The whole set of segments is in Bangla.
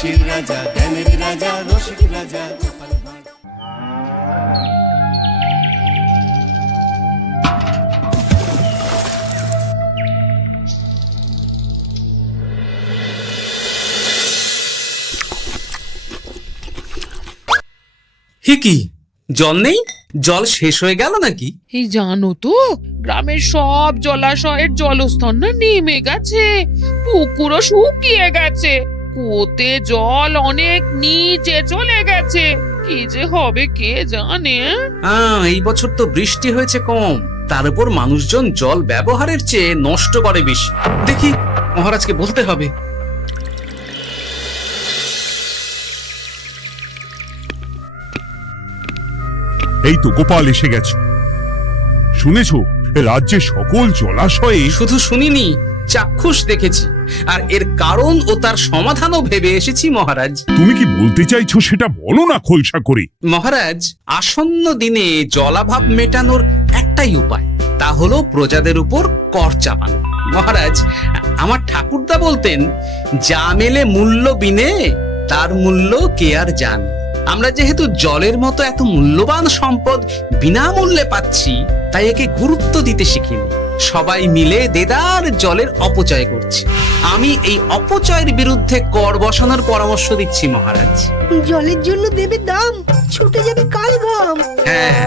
হাসির রাজা, জ্ঞানের রাজা, রসিক রাজা। কি জল নেই? জল শেষ হয়ে গেল নাকি? এই জানো তো, গ্রামের সব জলাশয়ের জলস্তর না নেমে গেছে, পুকুরও শুকিয়ে গেছে, কুয়োতে জল অনেক নিচে চলে গেছে। কি যে হবে কে জানে। এই বছর তো বৃষ্টি হয়েছে কম, তার উপর মানুষজন জল ব্যবহারের চেয়ে নষ্ট করে বেশি। দেখি মহারাজকে বলতে হবে। এই তো গোপাল এসে গেছে। শুনেছো, রাজ্যে সকল জলাশয়ে। শুধু শুনিনি, চাক্ষুষ দেখেছি, আর এর কারণ ও তার সমাধানও ভেবে এসেছি মহারাজ। তুমি কি বলতে চাইছো সেটা বলো না খোলসা করে। মহারাজ, আসন্ন দিনে জলাভাব মেটানোর একটাই উপায়, তা হলো প্রজাদের উপর কর চাপানো। মহারাজ, আমার ঠাকুরদা বলতেন, যা মেলে মূল্য বিনে তার মূল্য কে আর জানে। আমরা যেহেতু জলের মতো এত মূল্যবান সম্পদ বিনামূল্যে পাচ্ছি, তাই একে গুরুত্ব দিতে শিখিনি। সবাই মিলে দেদার জলের অপচয় করছে। আমি এই অপচয়ের বিরুদ্ধে কর বসানোর পরামর্শ দিচ্ছি মহারাজ। জলের জন্য দেবে দাম, ছুটে যাবে কাল ঘাম। হ্যাঁ,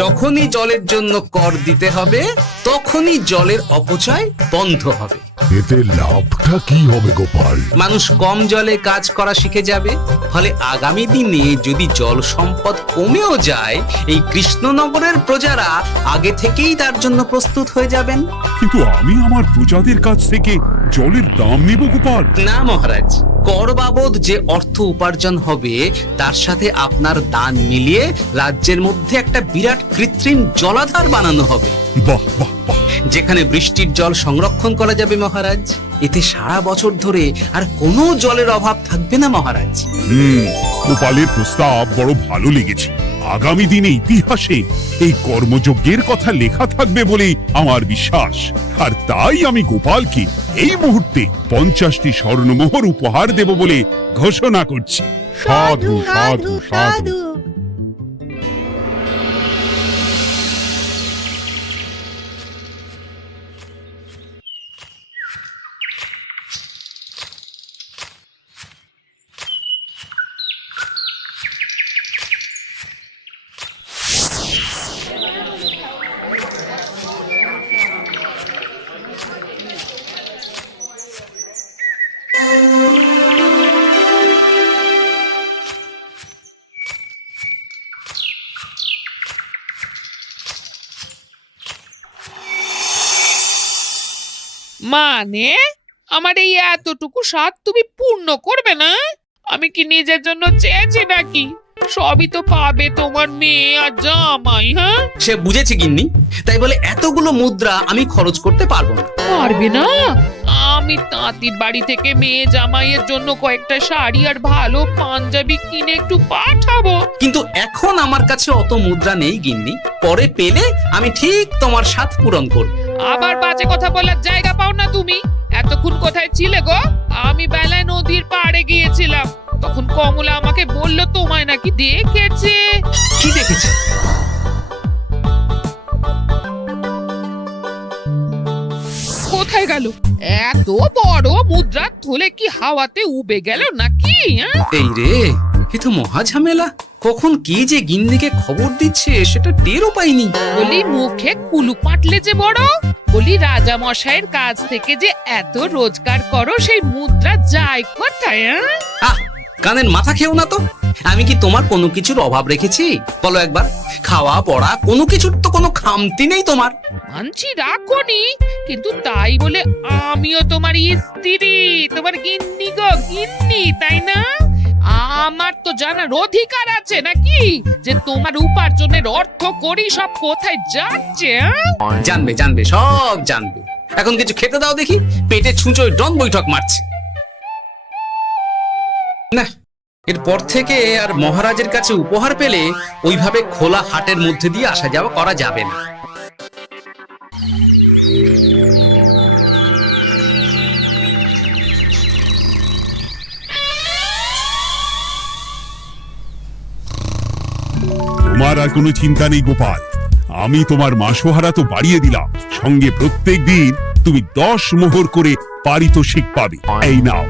যখনই জলের জন্য কর দিতে হবে, তখনই জলের অপচয় বন্ধ হবে। এতে লাভটা কি হবে গোপাল? মানুষ কম জলে কাজ করা শিখে যাবে, ফলে আগামী দিনে যদি জল সম্পদ কমেও যায়, এই কৃষ্ণনগরের প্রজারা আগে থেকেই তার জন্য প্রস্তুত হয়ে যাবেন। কিন্তু আমি আমার প্রজাদের কাছ থেকে জলের দাম নেব গোপাল? না মহারাজ, কর বাবদ যে অর্থ উপার্জন হবে, তার সাথে আপনার দান মিলিয়ে রাজ্যের মধ্যে একটা বিরাট কৃত্রিম জলাধার বানানো হবে। বাহ বাহ বাহ! যেখানে বৃষ্টির জল সংরক্ষণ করা যাবে মহারাজ। এতে সারা বছর ধরে আর কোনো জলের অভাব থাকবে না মহারাজ। গোপালের প্রস্তাব বড় ভালো লেগেছে। আগামী দিনে ইতিহাসে এই কর্মযজ্ঞের কথা লেখা থাকবে বলেই আমার বিশ্বাস। আর তাই আমি গোপালকে এই মুহূর্তে 50টি স্বর্ণমোহর উপহার দেব বলে ঘোষণা করছি। সাধু সাধু সাধু। মানে আমার এই এতটুকু স্বাদ তুমি পূর্ণ করবে না? আমি কি নিজের জন্য চেয়েছি নাকি? সবই তো পাবে তোমার মেয়ে আর জামাই। হ্যাঁ, সে বুঝেছে গিন্নি, তাই বলে এতগুলো মুদ্রা আমি খরচ করতে পারবো না। পারবে না? আমি তাঁতির বাড়ি থেকে মেয়ে জামাইয়ের জন্য কয়েকটা শাড়ি আর ভালো পাঞ্জাবি কিনে একটু পাঠাবো। কিন্তু এখন আমার কাছে অত মুদ্রা নেই গিন্নি, পরে পেলে আমি ঠিক তোমার স্বাদ পূরণ করব। আবার বাজে কথা বলার জায়গা পাও না তুমি। এতক্ষণ কোথায় ছিলে গো? আমি বেলায় নদীর পাড়ে গিয়েছিলাম, তখন কমলা আমাকে বলল তোমায় নাকি দেখেছে। কি দেখেছে? কোথায় গেল? এত বড় মুদ্রা থলে কি হাওয়াতে উবে গেল নাকি? এই রে, এ তো মহা ঝামেলা। কখন কে যে গিন্নিকে খবর দিচ্ছে সেটা টেরও পাইনি। বলি মুখে কুলু পাটলে যে বড়, বলি রাজা মশাইয়ের কাছ থেকে যে এত রোজগার করো, সেই মুদ্রা যায় কোথায়? আহ, কানের মাথা খেও না তো। আমি কি তোমার কোনো কিছুর অভাব রেখেছি? বলো একবার। খাওয়া পড়া কোনো কিছুর তো কোনো খামতি নেই তোমার। মানছি রাখোনি, কিন্তু তাই বলে আমিও তোমার স্ত্রী, তোমার গিন্নি গো, গিন্নি, তাই না? আমার তো জানার অধিকার আছে নাকি যে তোমার উপার্জনের অর্থ করি সব কোথায় যাচ্ছে? জানবে জানবে, সব জানবে। এখন কিছু খেতে দাও দেখি, পেটে ছুঁচোয় ডন বৈঠক মারছে। না, এরপর থেকে আর মহারাজের কাছে উপহার পেলে ওইভাবে খোলা হাটের মধ্যে দিয়ে আসা যাওয়া করা যাবে না। তোমার আর কোনো চিন্তা নেই গোপাল। আমি তোমার মাসোহারা তো বাড়িয়ে দিলাম, সঙ্গে প্রত্যেক দিন তুমি 10 মোহর করে পারিতোষিক পাবে। এই নাও।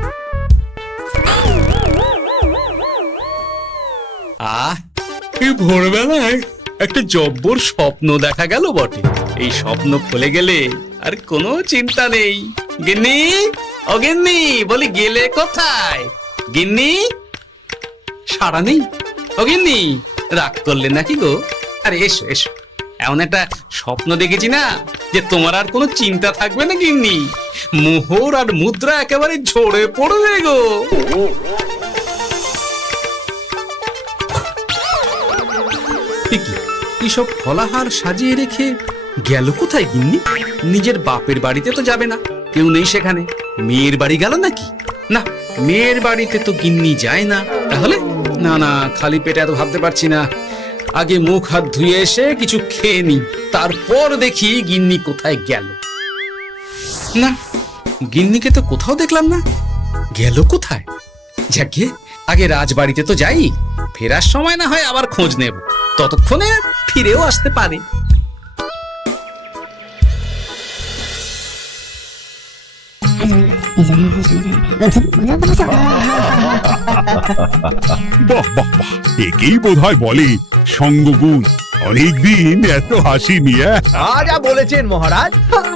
এই ভোরবেলায় একটা জব্বর স্বপ্ন দেখা গেল বটে। এই স্বপ্ন খুলে গেলে আর কোনো চিন্তা নেই। গিন্নি, ও গিন্নি, বলি গেলে কোথায়? গিন্নি, সারা নেই? ও গিন্নি, রাগ করলে নাকি গো? আরে এসো এসো, এমন একটা স্বপ্ন দেখেছি না যে তোমার আর কোনো চিন্তা থাকবে না গিন্নি। মোহর আর মুদ্রা একেবারে ঝরে পড়বে গো। এইসব ফলাহার সাজিয়ে রেখে গেল কোথায় গিন্নি? নিজের বাপের বাড়িতে তো যাবে না, কেউ নেই সেখানে। মেয়ের বাড়ি গেল নাকি? না, মেয়ের বাড়িতে তো গিন্নি যায় না। তাহলে না না, খালি পেটে এত ভাবতে পারছি না। আগে মুখ হাত ধুয়ে এসে কিছু খেয়ে নি, তারপর দেখি গিন্নি কোথায় গেল। না, গিন্নিকে তো কোথাও দেখলাম না। গেল কোথায়? যাকে আগে রাজবাড়িতে তো যাই, ফেরার সময় না হয় আবার খোঁজ নেব, ততক্ষণে ফিরেও আসতে পারে। বাহ বাহ বাহ, একেই বোধহয় বলে সঙ্গগুণ। অনেকদিন এত হাসি নিয়ে। যা বলেছেন মহারাজ।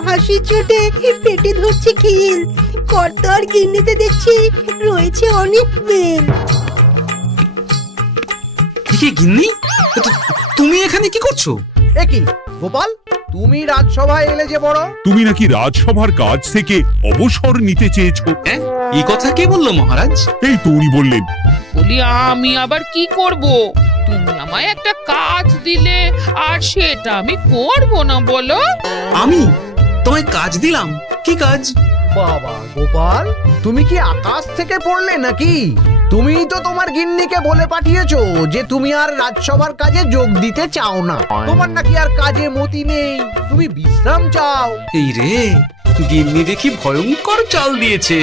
হাসি চোটে পেটে ধরছে খিল। কর্তার গিন্নিতে দেখছি রয়েছে অনেক বেল। গিন্নি, তুমি এখানে কি করছো? একই গোপাল, তুমি রাজসভায় এলে যে বড়। তুমি নাকি রাজসভার কাজ থেকে অবসর নিতে চেয়েছো? হ্যাঁ, এই কথা কে বললো মহারাজ? এই তো উনি বললেন। বলি আমি আবার কি করব? তুমি আমায় একটা কাজ দিলে আর সেটা আমি করব না বলো? আমি তোমায় কাজ দিলাম? কি কাজ? বাবা গোপাল, তুমি কি আকাশ থেকে পড়লে নাকি? তুমি তো তোমার গিন্নিকে বলে পাঠিয়েছো যে তুমি আর রাজসভার কাজে যোগ দিতে চাও না। তোমার নাকি আর কাজে মতি নেই, তুমি বিশ্রাম চাও। এই রে, গিন্নি দেখি ভয়ঙ্কর চাল দিয়েছে।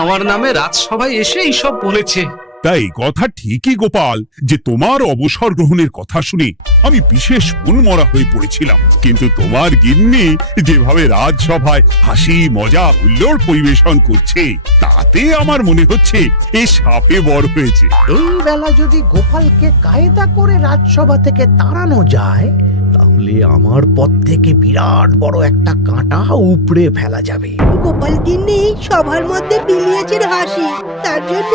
আমার নামে রাজসভায় এসে এইসব বলেছে। তাই কথা ঠিকই গোপাল, যে তোমার অবসর গ্রহণের কথা শুনে আমি বিশেষ মনমরা হয়ে পড়েছিলাম। কিন্তু তোমার গিন্নি যেভাবে রাজসভায় হাসি মজা হুল্লোড় পরিবেশন করছে, তাতে আমার মনে হচ্ছে এ সাপে বর হয়েছে। এই বেলা যদি গোপালকে কায়দা করে রাজসভা থেকে তাড়ানো যায়, তাহলে আমার পথ থেকে বিরাট বড় একটা কাঁটা উপড়ে ফেলা যাবে। গোপাল গিন্নি সবার মধ্যে বিলিয়েছেন হাসি, তার জন্য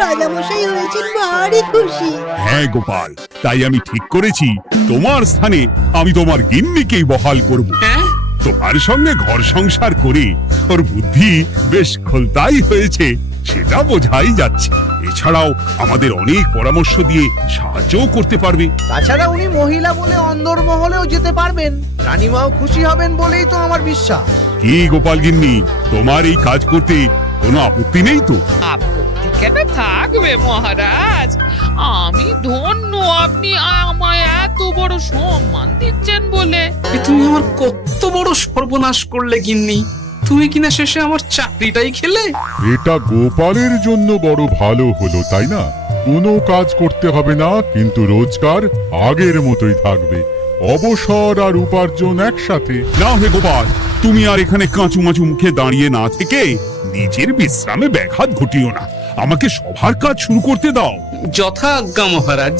রাজামশাই হয়েছেন ভারী খুশি। হ্যাঁ গোপাল, তাই আমি ঠিক করেছি তোমার স্থানে আমি তোমার গিন্নিকেই বহাল করব। হ্যাঁ, তোমার সঙ্গে ঘর সংসার করে ওর বুদ্ধি বেশ খোলতাই হয়েছে, সেটা বোঝাই যাচ্ছে। এছাড়াও আমাদের অনেক পরামর্শ দিয়ে সাহায্যও করতে পারবে। তাছাড়া উনি মহিলা বলে অন্দরমহলেও যেতে পারবেন, রানীমাও খুশি হবেন বলেই তো আমার বিশ্বাস। কি গোপাল গিন্নি, তোমার এই কাজ করতে কোনো আপত্তি নেই তো? আপত্তি কেন থাকবে মহারাজ? আমি ধন্য আপনি আমায় এত বড় সম্মান দিচ্ছেন বলে। তুমি আমার কত বড় সর্বনাশ করলে গিন্নি। তুমি কিনা শেষে আমার চাকরিটাই খেলে। এটা গোপালের জন্য বড় ভালো হলো, তাই না? কোনো কাজ করতে হবে না, কিন্তু রোজগার আগের মতোই থাকবে। অবসর আর উপার্জন একসাথে। না হে গোপাল, তুমি আর এখানে কাঁচু মাচু মুখে দাঁড়িয়ে না থেকে নিজের বিশ্রামে ব্যাঘাত ঘটিও না। আমাকে সবার কাজ শুরু করতে দাও। যথা আজ্ঞা মহারাজ।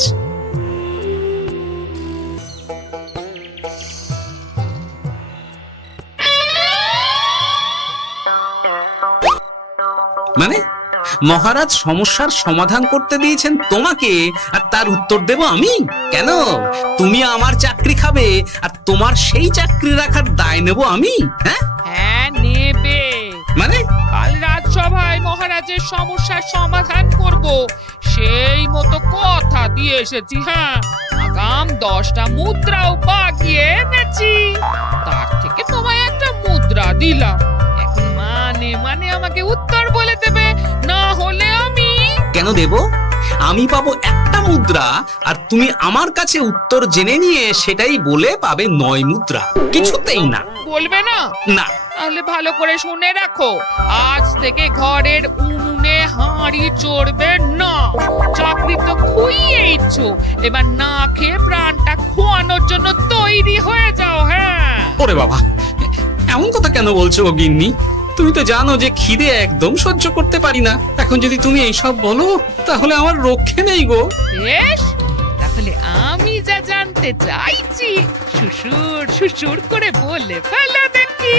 মানে মহারাজ সমস্যার সমাধান করতে দিয়েছেন তোমাকে, আর তার উত্তর দেব আমি? কেন? তুমি আমার চাকরি খাবে আর তোমার সেই চাকরি রাখার দায় নেব আমি? হ্যাঁ হ্যাঁ, নেবে। মানে কাল রাজসভায় মহারাজের সমস্যার সমাধান করব, সেই মতো কথা দিয়ে এসেছি। হ্যাঁ, আগাম 10টা মুদ্রাও বাগিয়ে এনেছি। তার থেকে তোমায় একটা মুদ্রা দিলাম। এখন মানে আমাকে উত্তর বলে দেবে, না হলে আমি। কেন দেব? আমি পাবো একটা মুদ্রা, আর তুমি আমার কাছে উত্তর জেনে নিয়ে সেটাই বলে পাবে 9 মুদ্রা। কিছুতেই না। বলবে না? না। তাহলে ভালো করে শুনে রাখো, আজ থেকে ঘরের উনুনে হাঁড়ি চড়বে না। চাকরি অমৃত খুইয়েইছো, এবার না খেয়ে প্রাণটা খোয়ানোর জন্য তৈরি হয়ে যাও। হ্যাঁ, ওরে বাবা, এমন কথা কেন বলছো গো গিন্নি? তুমি তো জানো যে খিদে একদম সহ্য করতে পারি না। এখন যদি তুমি এইসব বলো তাহলে আমার রক্ষে নেই গো। বেশ, তাহলে আমি যা জানতে চাইছি শ্বশুর শ্বশুর করে বলে ফেলো দেখি।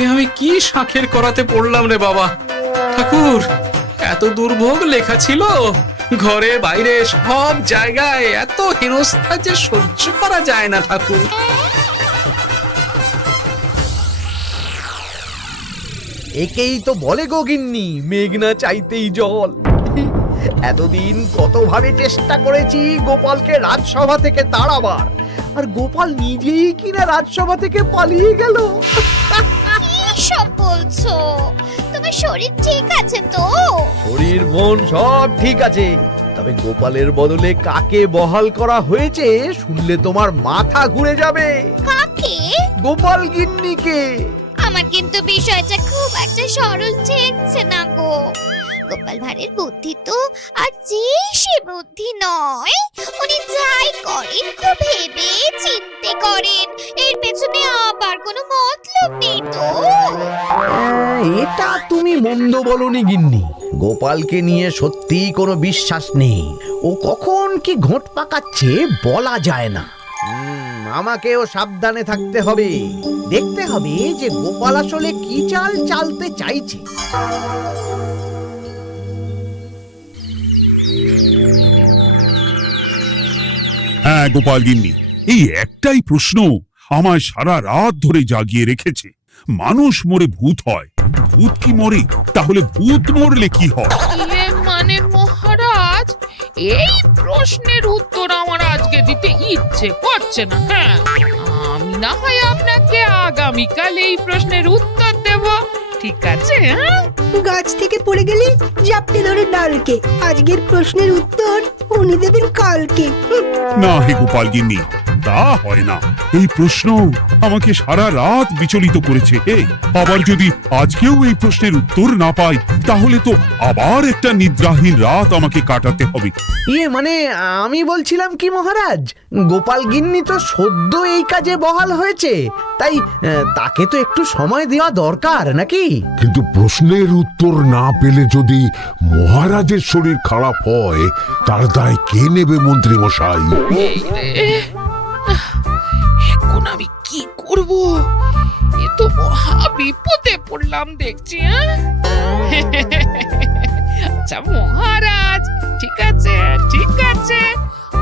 এ আমি কি শাঁখের করাতে পড়লাম রে বাবা। ঠাকুর, এত দুর্ভোগ লেখা ছিল, ঘরে বাইরে সব জায়গায় এত হেনস্থা যে সহ্য করা যায় না ঠাকুর। একেই তো বলে গো গিন্নি, মেঘ না চাইতেই জল। এতদিন কতভাবে চেষ্টা করেছি গোপালকে রাজসভা থেকে তাড়াবার, আর গোপাল নিজেই কিনা রাজসভা থেকে পালিয়ে গেল। কি সব বলছো? তোমার শরীর ঠিক আছে তো? শরীর মন সব ঠিক আছে, তবে গোপালের বদলে কাকে বহাল করা হয়েছে শুনলে তোমার মাথা ঘুরে যাবে। কাকে? গোপাল গিন্নিকে। আমার কিন্তু বিষয়টা খুব একটা সরল ঠেকছে না গো। গোপাল ভাঁড়ের বুদ্ধি তো আর যে সে বুদ্ধি নয়। উনি যাই করেন খুব ভেবে চিন্তে করেন, এর পেছনে আবার কোনো মতলব নেই তো। এটা তুমি মন্দ বলনি গিন্নি। গোপালকে নিয়ে সত্যিই কোনো বিশ্বাস নেই। ও কখন কি ঘোট পাকাচ্ছে বলা যায় না। আমাকেও সাবধানে থাকতে হবে। দেখতে হবে যে গোপাল আসলে কি চাল চালতে চাইছে। হ্যাঁ গোপাল গিন্নি, এই একটাই প্রশ্ন আমায় সারা রাত ধরে জাগিয়ে রেখেছে। মানুষ মরে ভূত হয়, ভূত কি মরে? তাহলে ভূত মরলে কি হয়? মানে মহারাজ, এই প্রশ্নের উত্তর আমার আজকে দিতে ইচ্ছে করছে না। হ্যাঁ, আমি না হয় আপনাকে আগামীকাল এই প্রশ্নের উত্তর দেব, ঠিক আছে? হ্যাঁ, গাছ থেকে পড়ে গেলে জাপটে ধরে ডালকে। আজকের প্রশ্নের উত্তর উনি দেবেন কালকে। না হে গোপাল গিন্নি, তা হয় না। এই প্রশ্ন আমাকে সারা রাত বিচলিত করেছে। আবার যদি আজকেও এই প্রশ্নের উত্তর না পাই তাহলে তো আবার একটা নিদ্রাহীন রাত আমাকে কাটাতে হবে। মানে আমি বলছিলাম কি মহারাজ, গোপাল গিন্নি তো সদ্য এই কাজে বহাল হয়েছে, তাই তাকে তো একটু সময় দেওয়া দরকার নাকি? কিন্তু প্রশ্নের উত্তর না পেলে যদি মহারাজের শরীর খারাপ হয় তার দায় কে নেবে মন্ত্রী মশাই? এই রে, এখন আমি কি করব? এ তো মহা বিপদে পড়লাম দেখছি। আচ্ছা মহারাজ, ঠিক আছে ঠিক আছে,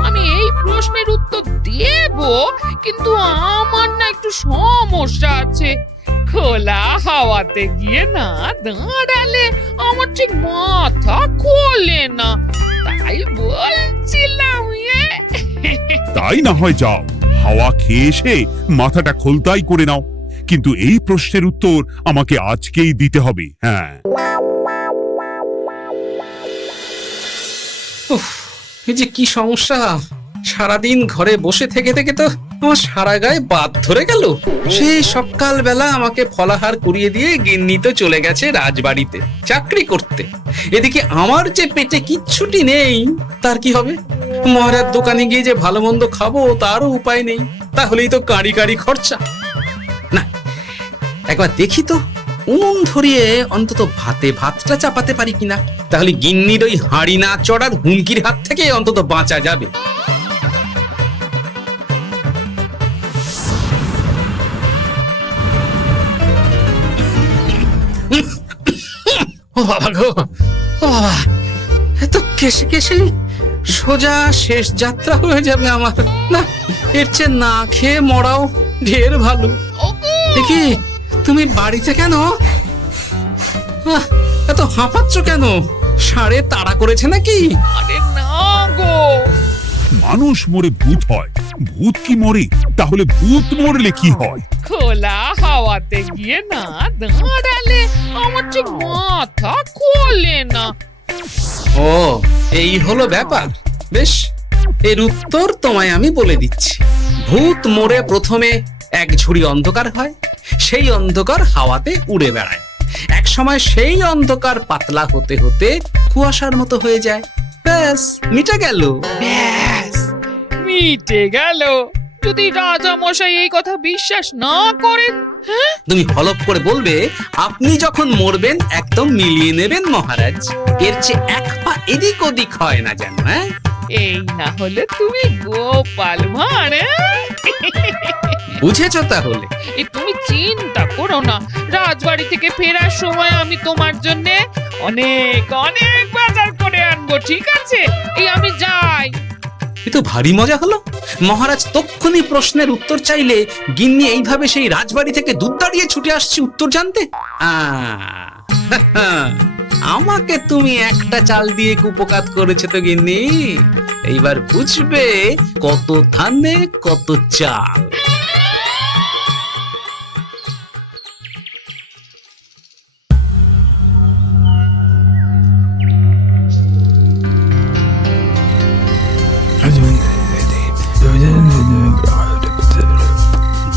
আমি এই প্রশ্নের উত্তর দেব, কিন্তু আমার না একটু সমস্যা আছে। খোলা হাওয়াতে গিয়ে না দাঁড়ালে আমার ঠিক মাথা খোলে না, তাই বলছিলাম। তাই না হয় যাও, হাওয়া খেয়ে এসে মাথাটা খোলতাই করে নাও, কিন্তু এই প্রশ্নের উত্তর আমাকে আজকেই দিতে হবে। হ্যাঁ, উফ, এই যে কি সমস্যা! সারাদিন ঘরে বসে থেকে থেকে তো আমার সারা গায়ে বাদ ধরে গেল। সেই সকাল বেলা আমাকে ফলাহার করিয়ে দিয়ে গিন্নি তো চলে গেছে রাজবাড়িতে চাকরি করতে। এদিকে আমার যে পেটে কিচ্ছুটি নেই, তার কি হবে? মহারাজ দোকানে গিয়ে যে ভালো মন্দ খাবো তারও উপায় নেই। তাহলেই তো কাঁড়ি কাঁড়ি খরচা। না, একবার দেখি তো উনুন ধরিয়ে অন্তত ভাতটা চাপাতে পারি কিনা। তাহলে গিন্নির ওই হাঁড়ি না চড়ার হুমকির হাত থেকে অন্তত বাঁচা যাবে। ও বাবা গো, ও বাবা, এত কেসে কেসে সোজা শেষ যাত্রা হয়ে যাবে আমার। না, এর চেয়ে না খেয়ে মরাও ঢের ভালো। দেখি তুমি বাড়িতে কেন? এত হাঁপাচ্ছ কেন? ষাঁড়ে তাড়া করেছে নাকি? আরে না গো, মানুষ মরে ভূত হয়, ভূত কি মরে? তাহলে ভূত মরলে কি হয়? খোলা হাওয়াতে গিয়ে না দাঁড়ালে আমার ঠিক মাথা খোলে না। ও, এই হলো ব্যাপার। বেশ, এর উত্তর তোমায় আমি বলে দিচ্ছি। ভূত মরে প্রথমে এক ঝুড়ি অন্ধকার হয়, সেই অন্ধকার হাওয়াতে উড়ে বেড়ায়। এক সময় সেই অন্ধকার পাতলা হতে হতে কুয়াশার মতো হয়ে যায়। ব্যাস, ব্যাস মিটে গেল। ব্যাস মিটে গেল। যদি রাজা মশাই এই কথা বিশ্বাস না করেন, হ্যাঁ, তুমি হলপ করে বলবে আপনি যখন মরবেন একদম মিলিয়ে নেবেন মহারাজ, এর চেয়ে এক পা এদিক ওদিক হয় না যেন। হ্যাঁ, এই না হলে তুমি গোপাল ভাঁড়, হ্যাঁ? বুঝেছো তাহলে? এই তুমি চিন্তা করো না, রাজবাড়ি থেকে ফেরার সময় আমি তোমার জন্য অনেক অনেক বাজার করে আনবো, ঠিক আছে? এই আমি যাই। এ তো ভারী মজা হলো। মহারাজ তক্ষুনি প্রশ্নের উত্তর চাইলে গিন্নি এইভাবে সেই রাজবাড়ি থেকে দুধ দাঁড়িয়ে ছুটে আসছে উত্তর জানতে। আমাকে তুমি একটা চাল দিয়ে কুপকাত করেছো তো গিন্নি, এইবার বুঝবে কত ধানে কত চাল।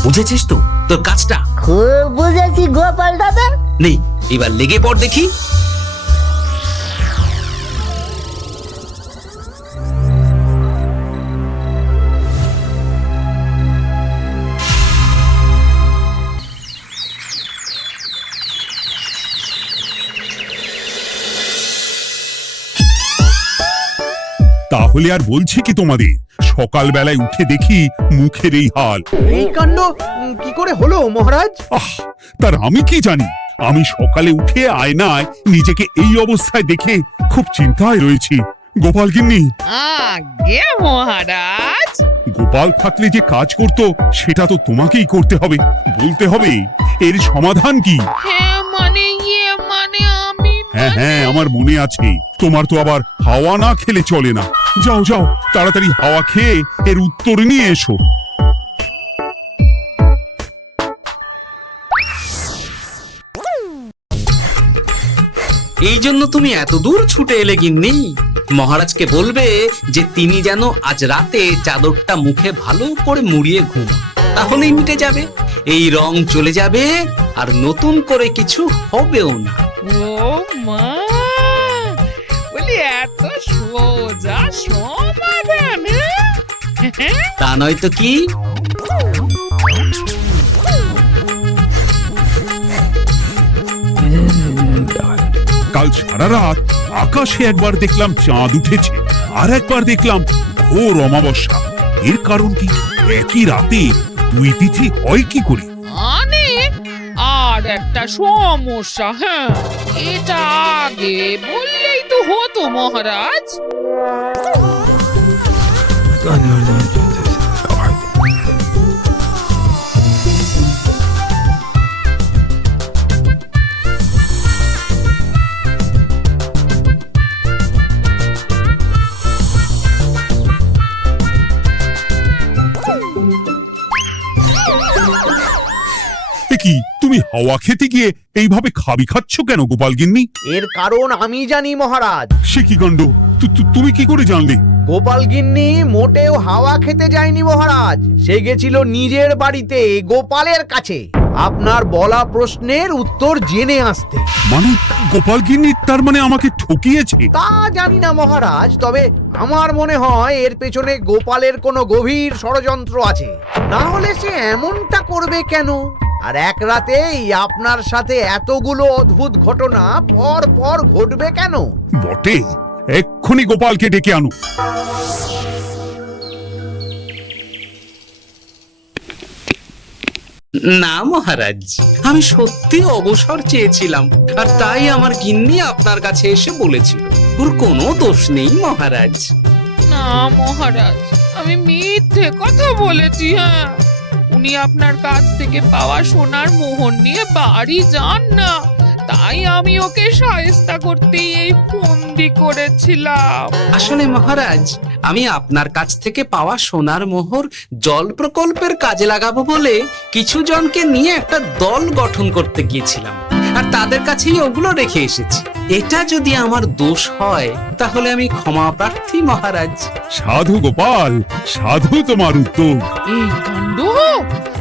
বুঝেছিস তো তোর কাজটা? খুব বুঝেছি গোপাল দাদা। নেই, এবার লেগে পড় দেখি। তাহলে আর বলছি কি তোমাদের, সকালবেলায় উঠে দেখি মুখের এই হাল। এই কাণ্ড কি করে হলো মহারাজ? আহ, তার আমি কি জানি। আমি সকালে উঠে আয়নায় নিজেকে এই অবস্থায় দেখে খুব চিন্তায় রয়েছি। গোপাল গিন্নি, আগে মহারাজ, গোপাল থাকলে যে কাজ করত সেটা তো তোমাকেই করতে হবে, বলতে হবে এর সমাধান কি। হ্যাঁ মানে মানে আমি হ্যাঁ হ্যাঁ, আমার মনে আছে। তোমার তো আবার হাওয়া না খেলে চলে না। যাও যাও, তাড়াতাড়ি হাওয়া খেয়ে এর উত্তর নিয়ে এসো। এই জন্য তুমি এত দূর ছুটে এলে গিন্নি? মহারাজকে বলবে যে তিনি যেন আজ রাতে চাদরটা মুখে ভালো করে মুড়িয়ে ঘুম, তাহলেই মিটে যাবে। এই রং চলে যাবে আর নতুন করে কিছু হবেও না। ও মা, বলি এত সোজা সমাধান, হ্যাঁ? তা নয় তো কি? কাল সারা রাত আকাশে একবার দেখলাম চাঁদ উঠেছে, আর একবার দেখলাম ঘোর অমাবস্যা। এর কারণ কি? একই রাতে দুই তিথি হয় কি করে? মানে আর একটা সমস্যা, হ্যাঁ, এটা আগে বললেই তো হতো মহারাজ। কি তুমি হাওয়া খেতে গিয়ে এইভাবে খাবি খাচ্ছ কেন গোপাল গিন্নি? এর কারণ আমি জানি মহারাজ। সে কি কাণ্ড, তুমি কি করে জানলে? গোপাল গিন্নি মোটেও হাওয়া খেতে যায়নি মহারাজ, সে গেছিল নিজের বাড়িতে গোপালের কাছে আপনার বলা প্রশ্নের উত্তর জেনে আসতে। মানে গোপাল গিন্নি তার মানে আমাকে ঠকিয়েছে? তা জানি না মহারাজ, তবে আমার মনে হয় এর পেছনে গোপালের কোনো গভীর ষড়যন্ত্র আছে, না হলে সে এমনটা করবে কেন? আর এক রাতেই আপনার সাথে এতগুলো অদ্ভুত ঘটনা পর পর ঘটবে কেন? বটে, এক্ষুনি গোপালকে ডেকে আনো। না মহারাজ, আমি সত্যি অবসর চেয়েছিলাম, আর তাই আমার গিন্নি আপনার কাছে এসে বলেছিল। ওর কোনো দোষ নেই মহারাজ। না মহারাজ, আমি মিথ্যে কথা বলেছি। হ্যাঁ, উনি আপনার কাছ থেকে পাওয়া সোনার মোহর নিয়ে বাড়ি যান না, তাই আমি ওকে শায়েস্তা করতে এই ফন্দি করেছিলাম। আসলে মহারাজ, আমি আপনার কাছ থেকে পাওয়া সোনার মোহর জল প্রকল্পের কাজে লাগাবো বলে কিছু জনকে নিয়ে একটা দল গঠন করতে গিয়েছিলাম, আর তাদের কাছেই ওগুলো রেখে এসেছি। এটা যদি আমার দোষ হয় তাহলে আমি ক্ষমা প্রার্থী মহারাজ। সাধু গোপাল, সাধু তোমার উত্তর। এই কাণ্ড!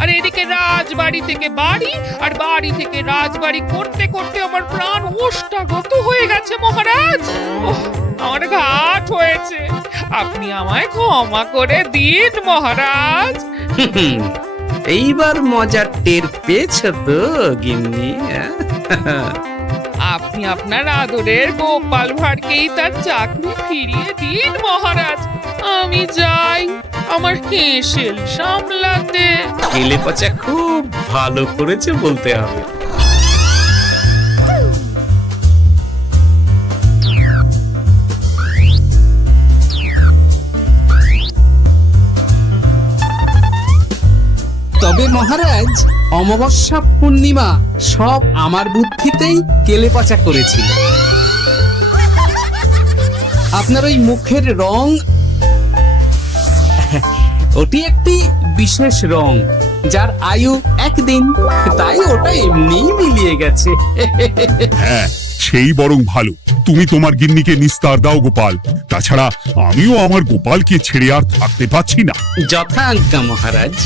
আর এদিকে রাজবাড়ি থেকে বাড়ি, আর বাড়ি থেকে রাজবাড়ি করতে করতে আমার প্রাণ ওষ্ঠাগত হয়ে গেছে মহারাজ। ওহ, আমার ঘাট হয়ে হয়েছে। আপনি আমায় ক্ষমা করে দিন মহারাজ। হুম, এইবার মজার টের পেয়েছ তো গিন্নি? আপনি আপনার আদরের গোপাল ভাঁড়কেই তার চাকরি ফিরিয়ে দিন মহারাজ। আমি যাই আমার হেসেল সামলাতে। কেলে পচা খুব ভালো করেছে বলতে হবে। তবে মহারাজ, অমাবস্যা পূর্ণিমা সব আমার বুদ্ধিতেই কেলেপচা করেছিল। আপনার ওই মুখের রং, ওটি একটি বিশেষ রং যার আয়ু একদিন, তাই ওটা এমনিই মিলিয়ে গেছে। হ্যাঁ, সেই বরং ভালো। তুমি তোমার গিন্নিকে নিস্তার দাও গোপাল। তাছাড়া আমিও আমার গোপালকে ছেড়ে আর থাকতে পারছি না। যথা আজ্ঞা মহারাজ।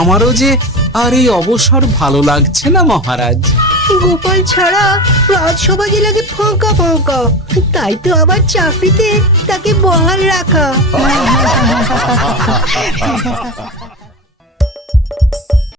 আমারও যে আর এই অবসর ভালো লাগছে না মহারাজ। গোপাল ছাড়া রাজসভা যে লাগে ফাঁকা ফাঁকা, তাই তো আবার চাকরিতে তাকে বহাল রাখা।